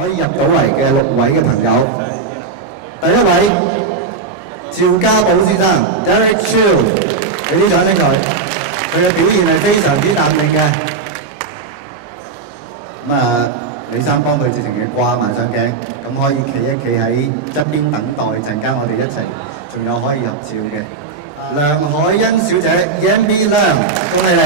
可以入到圍嘅6位嘅朋友。第一位趙家寶先生 Derek Chiu， 俾啲掌聲佢，佢嘅表現係非常之淡定嘅。咁啊，李生幫佢直情嘅掛埋上鏡，咁可以企一企喺側邊等待陣間，我哋一齊仲有可以合照嘅。梁海欣小姐 Yan-Mi Leung， 恭喜你！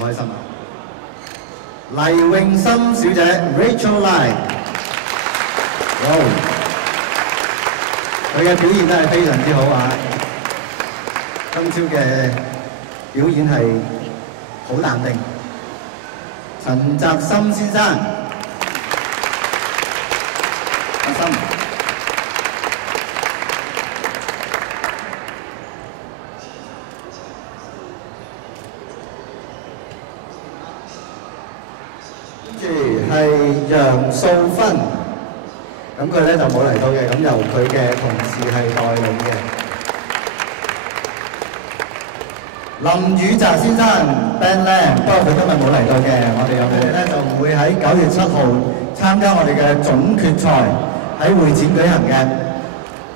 好開心啊！黎詠心小姐 Rachel Lai， 佢嘅表現都係非常之好啊！今朝嘅表演係好淡定。陳澤森先生，阿森，跟住係楊素芬，咁佢咧就冇嚟到嘅，咁由佢嘅同事係代理嘅。林宇澤先生 Ben Lam， 不過佢今日冇嚟到嘅，我哋咧就會喺9月7號參加我哋嘅總決賽喺會展舉行嘅。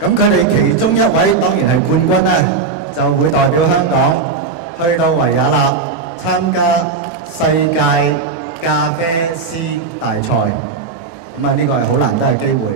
咁佢哋其中一位當然係冠軍啦，就會代表香港去到維也納參加世界咖啡師大賽。咁啊，呢個係好難得嘅機會。